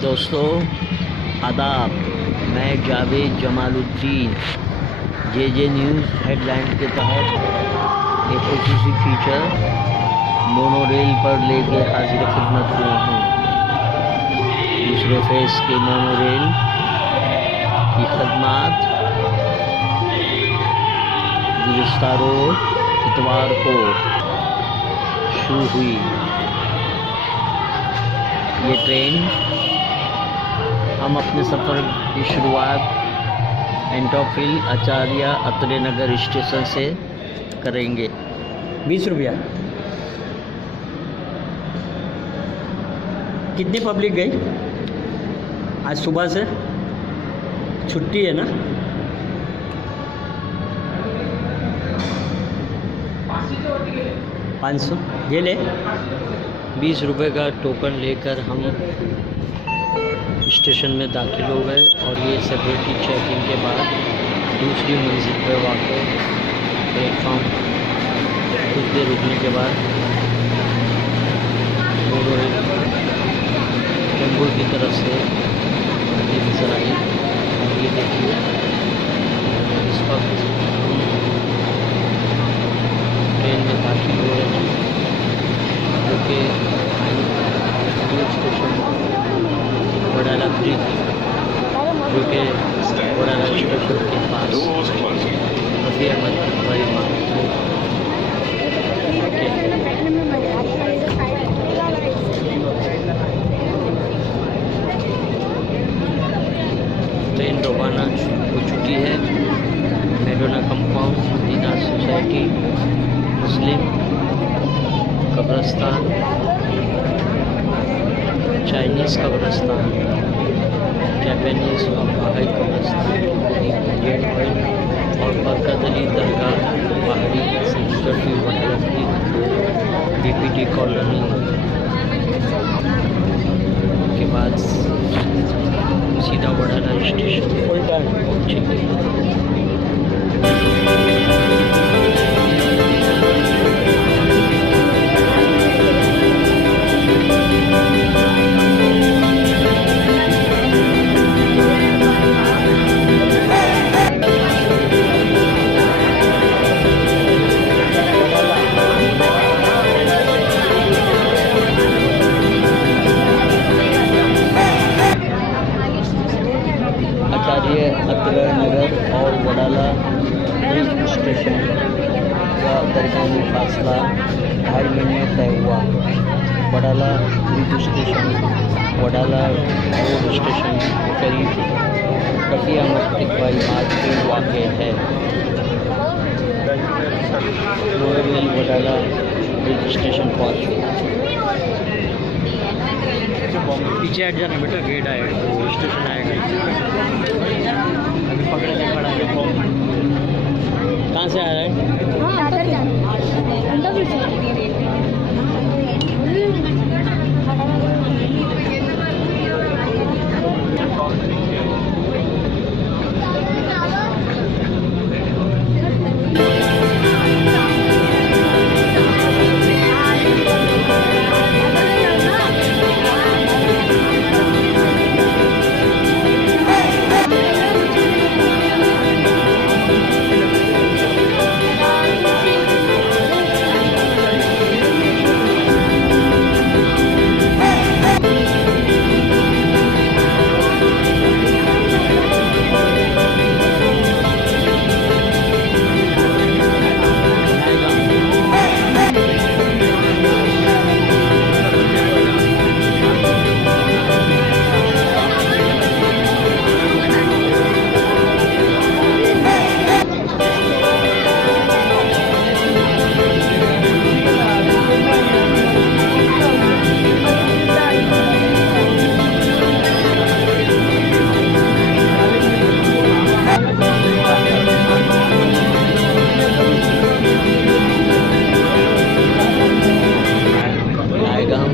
दोस्तों आदाब, मैं जावेद जमालुद्दीन जे न्यूज़ हेडलाइन के तहत एक खुसूसी फीचर मोनो रेल पर लेके हाजिर खिदमत हुआ हूँ। दूसरे फेज़ के मोनो रेल की खदमात गुज़िश्ता रोज़ इतवार को शुरू हुई। ये ट्रेन हम अपने सफ़र की शुरुआत एंटोफिल आचार्य अत्रे नगर स्टेशन से करेंगे। 20 रुपया। कितनी पब्लिक गई आज सुबह से? छुट्टी है ना? $500 ये ले। 20 रुपये का टोकन लेकर हम स्टेशन में दाखिल हो गए और ये सिक्योरिटी चेकिंग के बाद दूसरी मंजिल पर वाक़ प्लेटफॉर्म कुछ देर रुकने के बाद जम्मू की तरफ से गाड़ी नजर आई। और ये देखिए इस वक्त ट्रेन में दाखिल हो रहे हैं जो कि स्टेशन वडाला ब्रिज जो कि वडाला स्टेशन के पास रफ़ी अहमद भाई ट्रेन रवाना हो चुकी है। मेडोना कंपाउंड, मदीना सोसाइटी, मुस्लिम कब्रस्तान, चाइनीज़ कब्रस्तान, जापानीज़ और बहाई कब्रस्तान, इंडियन ऑयल और बरकत अली दरगाह, पहाड़ी संस्कृति वनरफी, DPT कॉलोनी के बाद सीधा वडाला स्टेशन पहुँचेंगे। आचार्य अत्रे नगर और वडाला ब्रिज स्टेशन का दरमियानी फासला 2.5 मिनट तय हुआ। Wadala bridge station Wadala road station के करीब रफ़ी अहमद इकबाई मार्ग पे वाक़ है। रेल वडाला ब्रिज स्टेशन पहुँच गई। पीछे हट जाना बेटा, गेट आएगा तो स्टेशन आएगा। अभी पकड़ने पड़ा है। कहाँ से आ रहा है?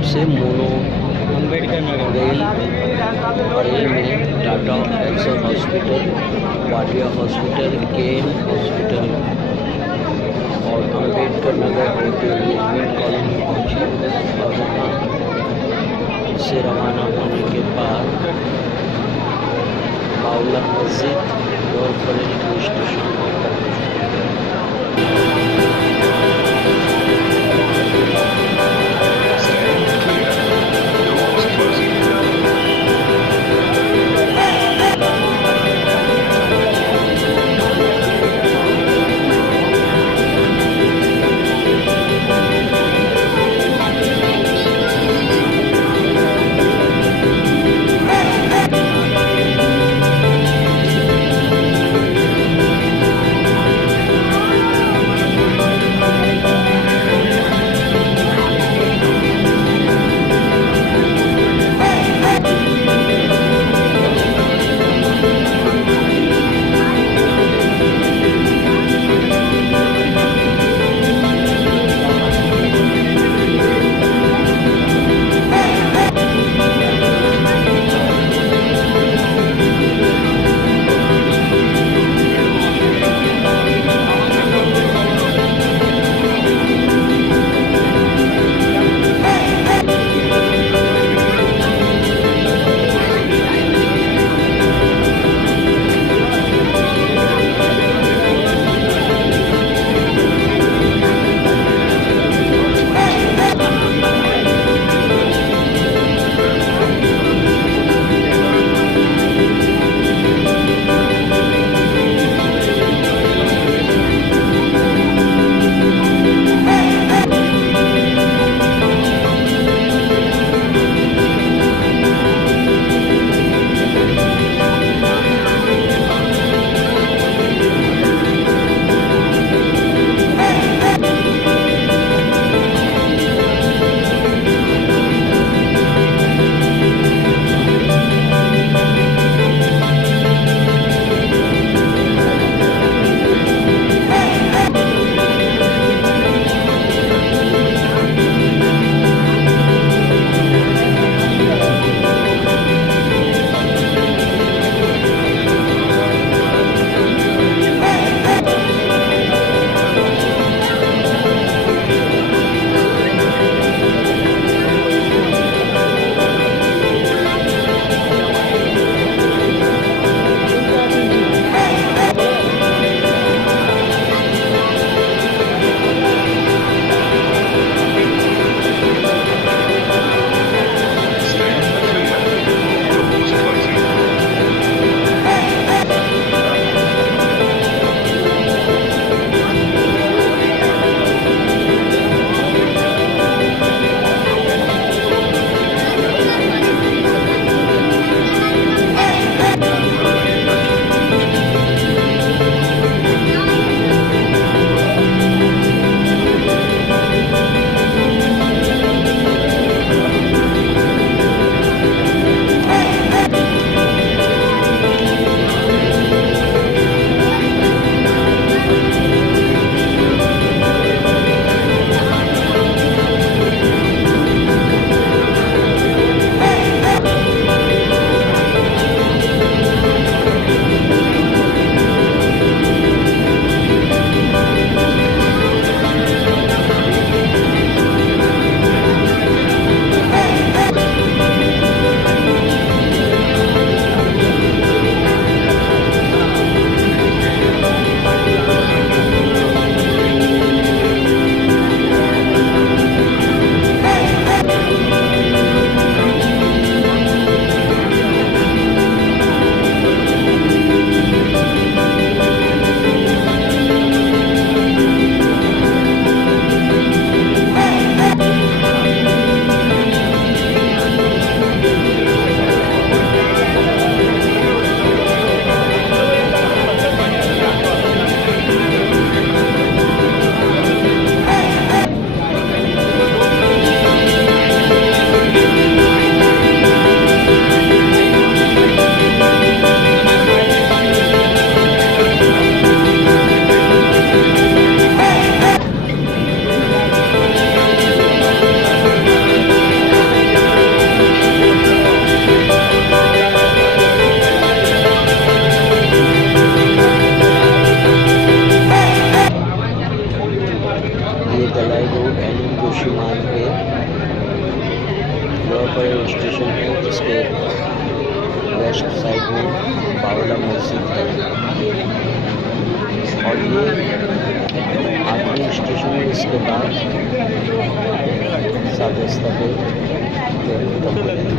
से मोनो रेल में टाटा एक्सल hospital, Wadia hospital, KEM hospital और अम्बेडकर नगर होते हुए कॉलोनी पहुंची और वहाँ से रवाना होने के बाद बाउला मस्जिद और बरेली स्टेशन पर रेलवे स्टेशन है जिसके वेस्ट साइड में बावला मस्जिद है और ये आखिरी स्टेशन है। इसके बाद सात रास्ता पे ट्रेन खत्म हो जाएगी।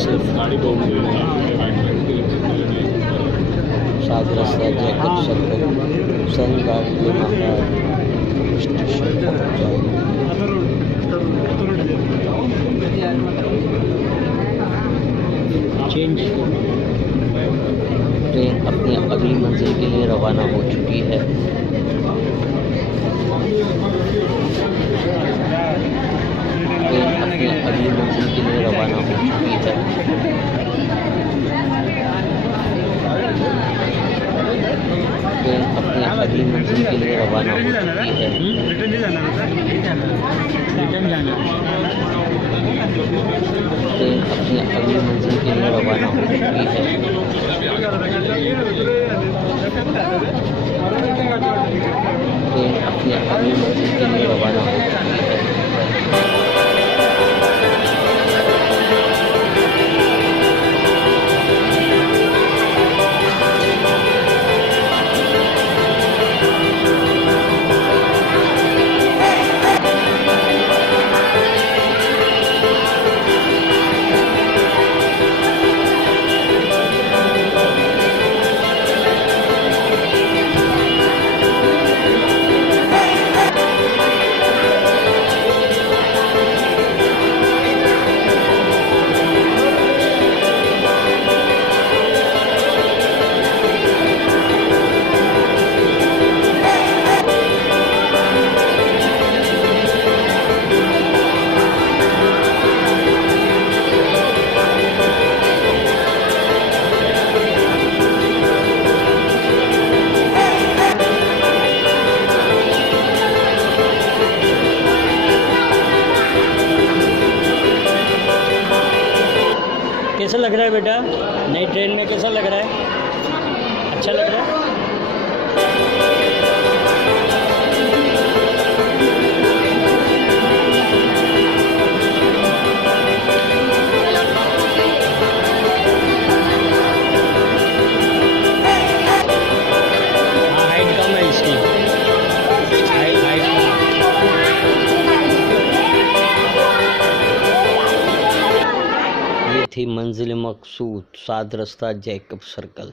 सिर्फ 2 मिनट सात रास्ता जैकब सर्कल सन गार्ड के महाराज स्टेशन पहुँच जाएगी। ट्रेन अपनी अगली मंजिल के लिए रवाना हो चुकी है। ट्रेन अपनी अगली मंजिल के लिए रवाना हो चुकी है। ट्रेन अपनी अगली मंजिल के लिए रवाना हो चुकी है। ट्रेन अपनी अगली मंजिल के लिए रवाना हो चुकी है। ट्रेन अपनी अगली मंजिल के लिए रवाना हो चुकी है। कैसा लग रहा है बेटा? नई ट्रेन में कैसा लग रहा है? अच्छा लग रहा है? हाँ, हाइट कम है इसकी। हाइट ये थी मंजिल मकसूद सात रास्ता जैकब सर्कल।